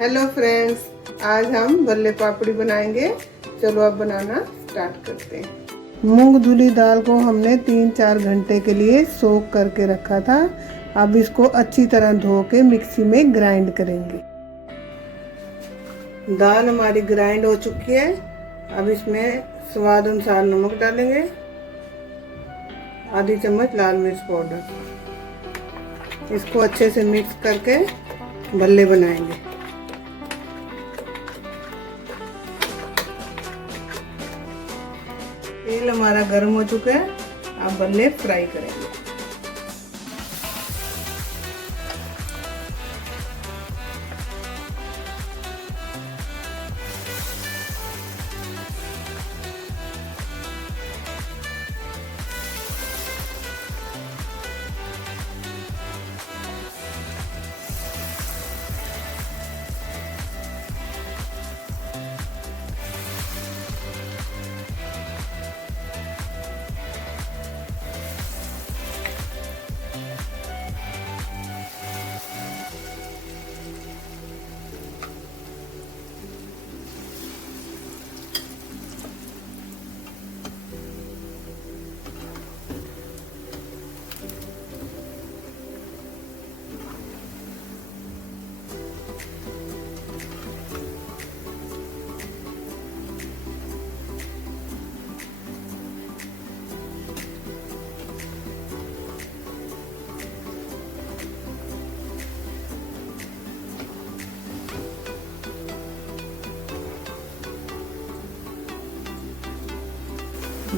Hello friends, आज हम भल्ले पापड़ी बनाएंगे। चलो अब बनाना स्टार्ट करते हैं। मूंग धुली दाल को हमने 3-4 घंटे के लिए सोक करके रखा था। अब इसको अच्छी तरह धो के मिक्सी में ग्राइंड करेंगे। दाल हमारी ग्राइंड हो चुकी है। अब इसमें स्वाद अनुसार नमक डालेंगे, आधी चम्मच लाल मिर्च पाउडर। इसको अच्छे से मिक्स करके भल्ले बनाएंगे। तेल हमारा गर्म हो चुका है। अब भल्ले फ्राई करेंगे।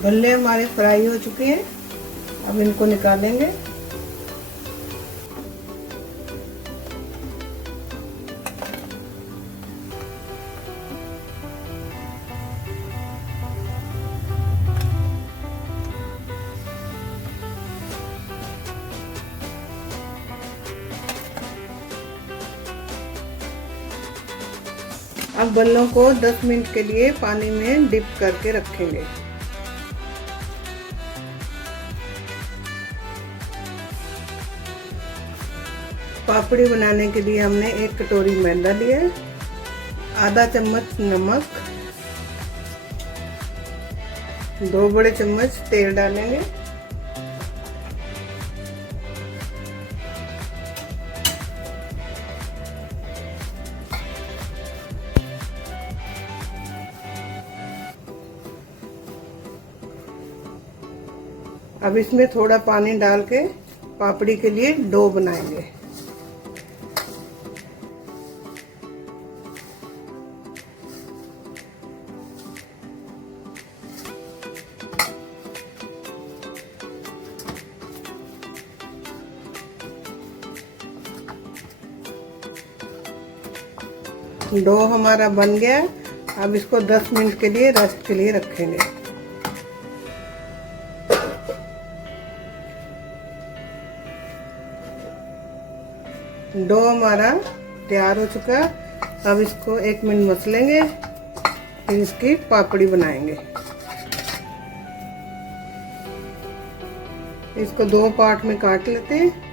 भल्ले हमारे फ्राई हो चुके हैं। अब इनको निकालेंगे। अब भल्लों को 10 मिनट के लिए पानी में डिप करके रखेंगे। पापड़ी बनाने के लिए हमने 1 कटोरी मैदा लिया है, आधा चम्मच नमक, 2 बड़े चम्मच तेल डालेंगे। अब इसमें थोड़ा पानी डाल के पापड़ी के लिए डो बनाएंगे। डो हमारा बन गया। अब इसको 10 मिनट के लिए रेस्ट के लिए रखेंगे। डो हमारा तैयार हो चुका है। अब इसको 1 मिनट मसलेंगे, फिर इसकी पापड़ी बनाएंगे। इसको 2 पार्ट में काट लेते हैं।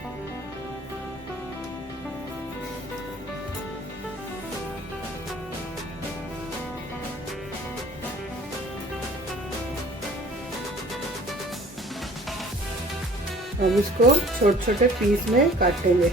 अब इसको छोटे छोटे पीस में काटेंगे।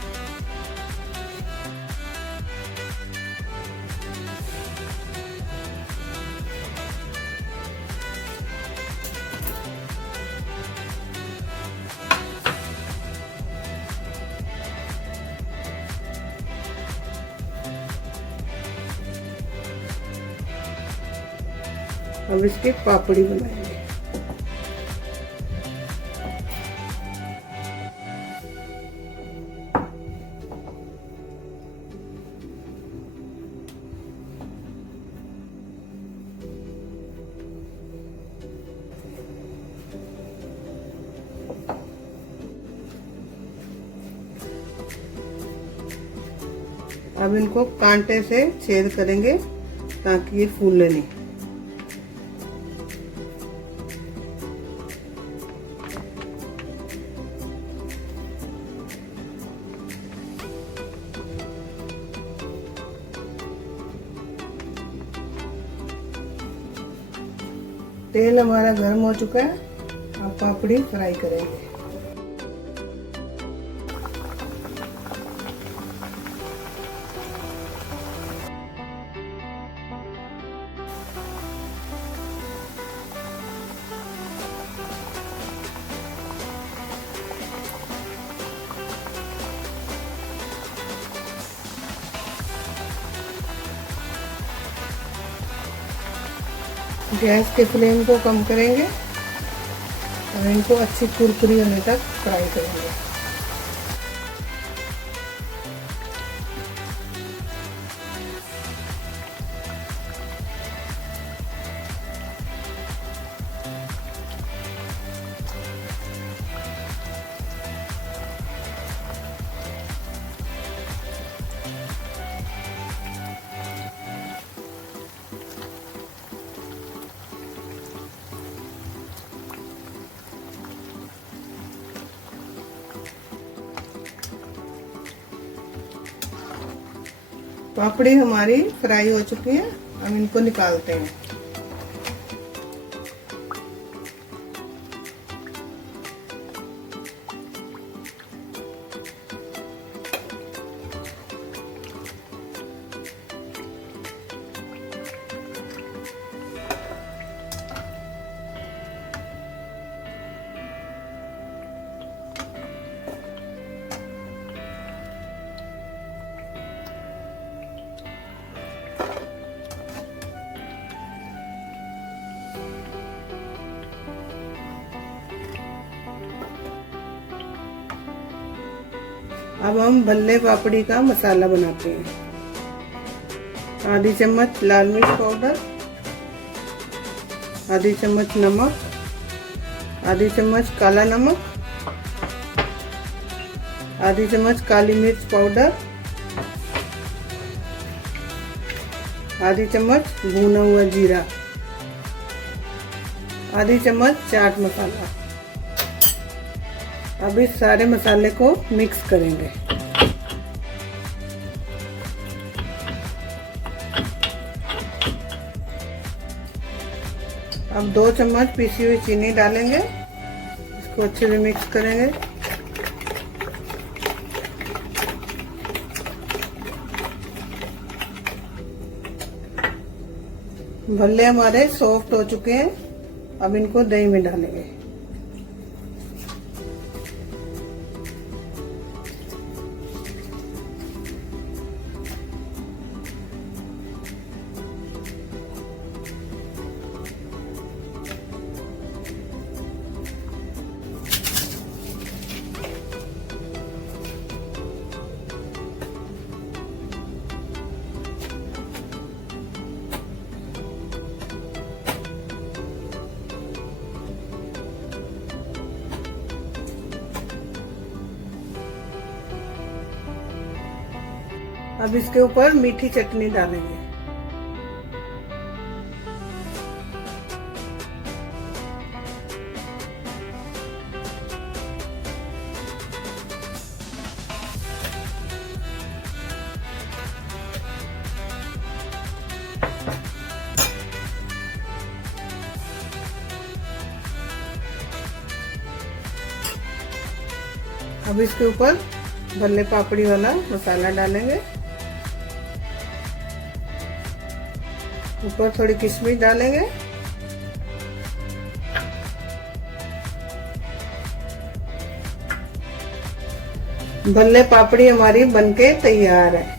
अब इसकी पापड़ी बनाएंगे। अब इनको कांटे से छेद करेंगे ताकि ये फूले नहीं। तेल हमारा गर्म हो चुका है, अब पापड़ी फ्राई करेंगे। गैस के फ्लेम को कम करेंगे और इनको अच्छी कुरकुरी होने तक फ्राई करेंगे। पापड़ी हमारी फ्राई हो चुकी है, अब इनको निकालते हैं। अब हम भल्ले पापड़ी का मसाला बनाते हैं। आधी चम्मच लाल मिर्च पाउडर, आधी चम्मच नमक, आधी चम्मच काला नमक, आधी चम्मच काली मिर्च पाउडर, आधी चम्मच भुना हुआ जीरा, आधी चम्मच चाट मसाला। अब इस सारे मसाले को मिक्स करेंगे। अब 2 चम्मच पीसी हुई चीनी डालेंगे, इसको अच्छे से मिक्स करेंगे। भल्ले हमारे सॉफ्ट हो चुके हैं, अब इनको दही में डालेंगे। अब इसके ऊपर मीठी चटनी डालेंगे। अब इसके ऊपर भल्ले पापड़ी वाला मसाला डालेंगे। ऊपर थोड़ी किशमिश डालेंगे। भल्ले पापड़ी हमारी बनके तैयार है।